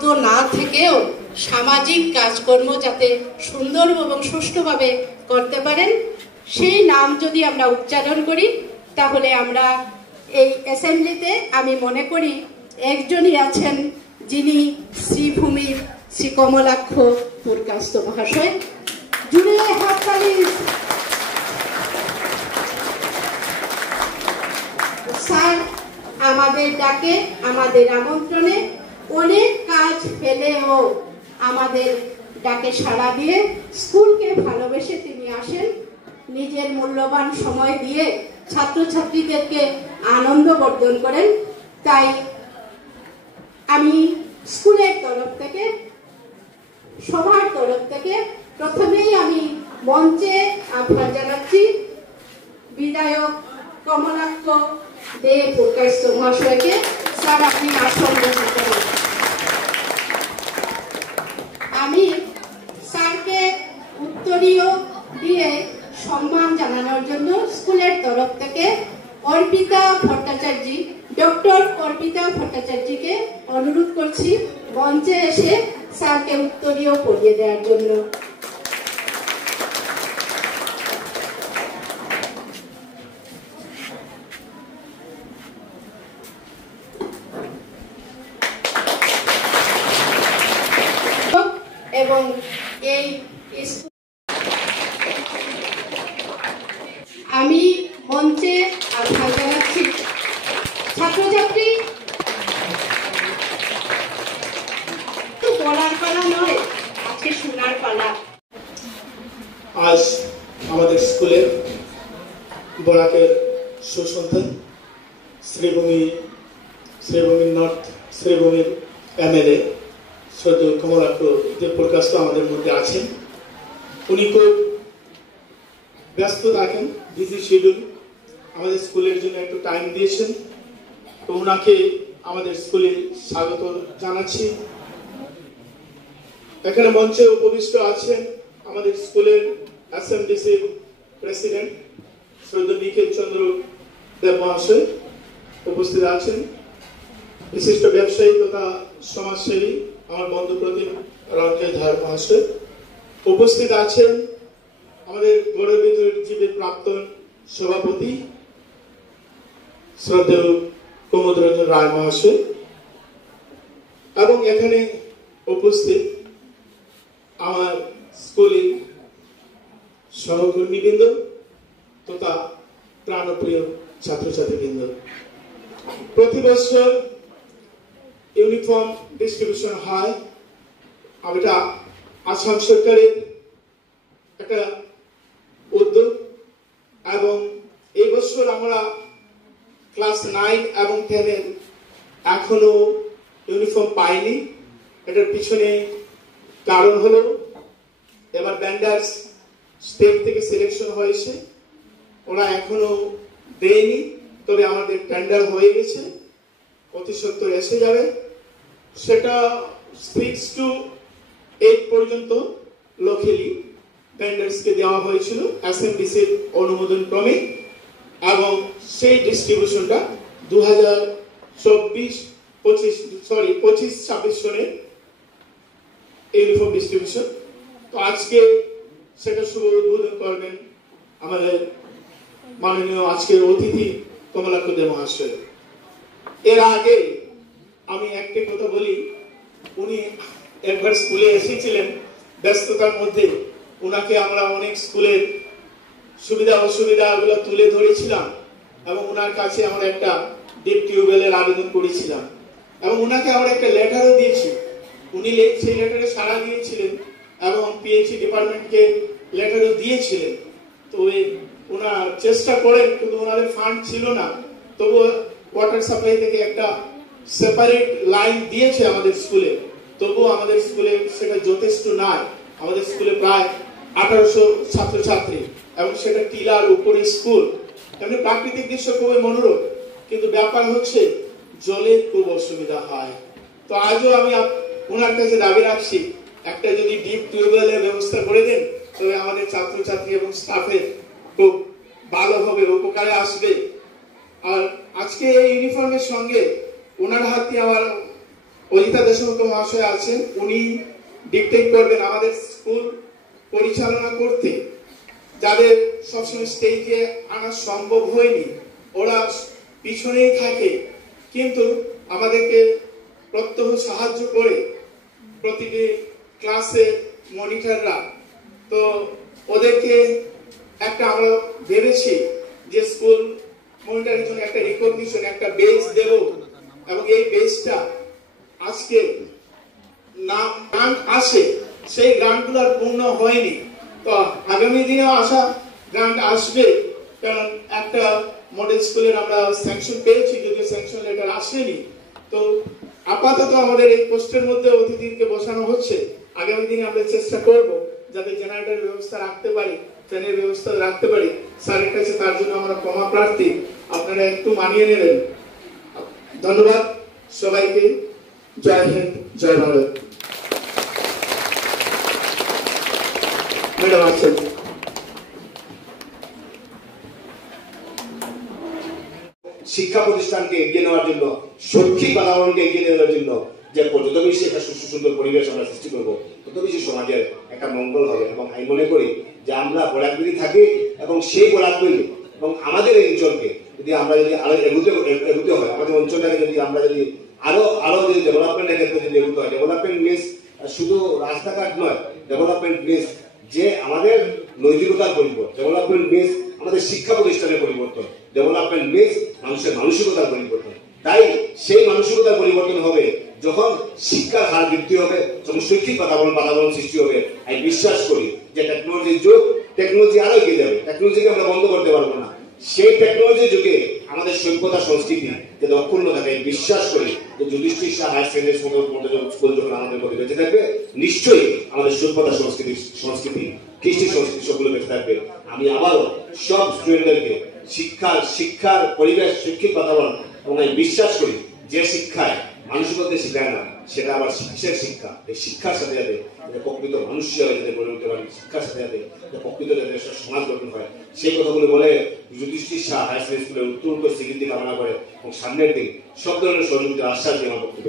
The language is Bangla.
সীমাবদ্ধ না থেকেও সামাজিক কাজকর্ম যাতে সুন্দর এবং সুষ্ঠুভাবে করতে পারেন, সেই নাম যদি আমরা উচ্চারণ করি তাহলে আমরা এই অ্যাসেম্বলিতে আমি মনে করি একজনই আছেন যিনি শ্রীভূমির শ্রী কমলাক্ষ পুরকায়স্থ মহাশয়। জুড়ে হাততালি। স্যার আমাদের ডাকে, আমাদের আমন্ত্রণে অনেক কাজ ফেলেও আমাদের ডাকে সাড়া দিয়ে স্কুলকে ভালোবেসে তিনি আসেন, নিজের মূল্যবান সময় দিয়ে ছাত্রছাত্রীদেরকে আনন্দ বর্ধন করেন। তাই আমি স্কুলের তরফ থেকে, সবার তরফ থেকে প্রথমেই আমি মঞ্চে আহ্বান জানাচ্ছি বিধায়ক কমলাক্ষ দে পুরকায়স্থ মহাশয়কে। স্যার আপনি আসন গ্রহণ করুন। আমি স্যারকে উত্তরীয় দিয়ে সম্মান জানানোর জন্য স্কুলের তরফ থেকে অর্পিতা ভট্টাচার্য, ডক্টর অর্পিতা ভট্টাচার্যকে অনুরোধ করছি মঞ্চে এসে স্যারকে উত্তরীয় পড়িয়ে দেওয়ার জন্য। এবং এই আমি মঞ্চে আহ্বান জানাচ্ছি ছাত্রছাত্রী, পড়ার পালা নয়, আজকে শোনার পালা। আজ আমাদের স্কুলের বরাকের সুসন্তান শ্রীভূমির নর্থ শ্রীভূমির এমএলএ শ্রদ্ধেয় কমলাক্ষ দে পুরকায়স্থ আমাদের মধ্যে আছেন। উনি খুব ব্যস্ত থাকেন, বিজি শিডিউল, আমাদের স্কুলের জন্য একটু টাইম দিয়েছেন। তো ওনাকে আমাদের স্কুলে স্বাগত জানাচ্ছি। এখানে মঞ্চে উপবিষ্ট আছেন আমাদের স্কুলের এসএমডিসির প্রেসিডেন্ট শ্রদ্ধেয় নিখিল চন্দ্র দেব মহাশয় উপস্থিত আছেন। বিশিষ্ট ব্যবসায়ী তথা সমাজসেবী আমার বন্ধু প্রতিম রঞ্জয় ধার মহাশয় উপস্থিত আছেন। আমাদের গৌরবিত জীবের প্রাক্তন সভাপতি শ্রদ্ধেয় কুমুদ রঞ্জন রায় মহাশয় এবং এখানে উপস্থিত আমার স্কুলের সহকর্মীবৃন্দ তথা প্রাণপ্রিয় ছাত্রছাত্রীবৃন্দ। প্রতি বছর ইউনিফর্ম ডিস্ট্রিবিউশন হয়, এটা আসাম সরকারের একটা উদ্যোগ এবং এই বছর আমরা ক্লাস 9 এবং 10 এখনো ইউনিফর্ম পাইনি। এটার পিছনে কারণ হলো এবার ব্যান্ডার্স স্টেট থেকে সিলেকশন হয়েছে, ওরা এখনো দেয়নি, তবে আমাদের টেন্ডার হয়ে গেছে, অতি সত্বর এসে যাবে। সেটা 6 to 8 পর্যন্ত লোকালি ভেন্ডার্সকে দেওয়া হয়েছিল এসএমডিসির অনুমোদন ক্রমে এবং সেই ডিস্ট্রিবিউশনটা 2024-25 সনের ইউনিফর্ম ডিস্ট্রিবিউশন। তো আজকে সেটা শুভ উদ্বোধন করবেন আমাদের মাননীয় আজকের অতিথি কমলাক্ষ দে মহাশয়। এর আগে আমি একটা কথা বলি, উনি একবার স্কুলে এসেছিলেন, ব্যস্ততার মধ্যে ওনাকে আমরা অনেক স্কুলের সুবিধা অসুবিধাগুলো তুলে ধরেছিলাম এবং ওনার কাছে আমরা একটা ডিপ টিউবওয়েলের আবেদন করেছিলাম এবং ওনাকে আমরা একটা লেটারও দিয়েছি। উনি সেই লেটারে সাড়া দিয়েছিলেন এবং পিএইচই ডিপার্টমেন্টকে লেটারও দিয়েছিলেন। তো ওনার চেষ্টা করেন, কিন্তু ওনাদের ফান্ড ছিল না, তবুও ওয়াটার সাপ্লাই থেকে একটা সেপারেট লাইন দিয়েছে আমাদের স্কুলে, তবুও আমাদের স্কুলে সেটা যথেষ্ট নয়। আমাদের স্কুলে প্রায় 1800 ছাত্রছাত্রী এবং সেটা টিলার উপরে স্কুল, এমনি প্রাকৃতিক দৃশ্য খুবই মনোরম, কিন্তু ব্যাপার হচ্ছে জলের খুব অসুবিধা হয়। তো আজও আমি ওনার কাছে দাবি রাখছি, একটা যদি ডিপ টিউবওয়েলের ব্যবস্থা করে দেন তবে আমাদের ছাত্রছাত্রী এবং স্টাফের খুব ভালো হবে, উপকারে আসবে। আর আজকে এই ইউনিফর্মের সঙ্গে ওনার হাতে আমার অজিতা দেশমুখ মহাশয় আছেন, উনি ডিকটেট করবেন আমাদের স্কুল পরিচালনা করতে। যাদের সবসময় স্টেজে আনা সম্ভব হয়নি, ওরা পিছনেই থাকে, কিন্তু আমাদেরকে প্রত্যহ সাহায্য করে প্রতিটি ক্লাসের মনিটররা। তো ওদেরকে একটা আমরা ভেবেছি যে স্কুল মনিটরের জন্য একটা রিকগনিশন, একটা বেজ দেব, এবং এই বেজটা আজকে গ্রান্ট আসে, সেই গ্রান্টগুলো আর পূর্ণ হয়নি। তো আগামী দিনেও আশা গ্রান্ট আসবে, কারণ একটা মডেল স্কুলের আমরা স্যাংশন পেয়েছি, যদিও স্যাংশন লেটার আসেনি। তো আপাতত আমাদের এই পোস্টের মধ্যে অতিথিকে বসানো হচ্ছে। আগামী দিনে আমরা চেষ্টা করব যাতে জেনারেটরের ব্যবস্থা রাখতে পারি, ট্রেনের ব্যবস্থা রাখতে পারি। স্যারের কাছে তার জন্য আমরা ক্ষমা প্রার্থী, আপনারা একটু মানিয়ে নেবেন। ধন্যবাদ সবাইকে। জয় হিন্দ, জয় ভারত। ম্যাডাম আছেন। শিক্ষা প্রতিষ্ঠানকে এগিয়ে নেওয়ার জন্য, শৈক্ষিক বাতাবরণকে এগিয়ে নেওয়ার জন্য যে যত বেশি একটা সুন্দর পরিবেশ আমরা সৃষ্টি করবো, তত বেশি সমাজের একটা মঙ্গল হবে। এবং আমি মনে করি যে আমরা বরাকবিলি থাকি, এবং সেই বরাকবিলি এবং আমাদের এই অঞ্চলকে যদি আমরা আরো এগুতে হয়, আমাদের অঞ্চলটাকে যদি আমরা আরো যদি ডেভেলপমেন্টের ক্ষেত্রে যদি এগুতে হয়, ডেভেলপমেন্ট মিনস শুধু রাস্তাঘাট নয়, ডেভেলপমেন্ট মিনস যে আমাদের নৈতিকতার পরিবর্তন, ডেভেলপমেন্ট মিনস আমাদের শিক্ষা প্রতিষ্ঠানের পরিবর্তন, ডেভেলপমেন্ট মিনস মানুষের মানসিকতার পরিবর্তন। তাই সেই মানসিকতার পরিবর্তন হবে যখন শিক্ষার হার বৃদ্ধি হবে, যখন শৈক্ষিক বাতাবরণ সৃষ্টি হবে। আমি বিশ্বাস করি যে টেকনোলজির যুগ, টেকনোলজি আরো এগিয়ে যাবে, টেকনোলজিকে আমরা বন্ধ করতে পারবো না। সেই টেকনোলজির যুগে আমাদের সভ্যতা সংস্কৃতি যাতে অক্ষুণ্ণ থাকে, বিশ্বাস করি যে Yudhishthir Shah higher secondary school যখন আমাদের মধ্যে বেঁচে থাকবে, নিশ্চয়ই আমাদের সভ্যতা সংস্কৃতি কৃষ্টি সংস্কৃতি সবগুলো বেঁচে থাকবে। আমি আবারও সব স্টুডেন্টদেরকে শিক্ষার পরিবেশ, শৈক্ষিক বাতাবরণ, এবং আমি বিশ্বাস করি যে শিক্ষায় মানসিকতা শেখায় না, সেটা আবার কিসের শিক্ষা। এই শিক্ষার সাথে যাতে প্রকৃত মানুষ হিসাবে যাতে গড়ে উঠতে পারি, শিক্ষার সাথে যাতে প্রকৃত যাতে সমাজ গঠন হয়, সেই কথাগুলো বলে যুধিষ্ঠির শাহ হায়ার সেকেন্ডারি স্কুলের উত্তর স্বীকৃতি কামনা করে এবং সামনের দিন সব ধরনের সহযোগিতার আশ্বাস দিয়ে আমার বক্তব্য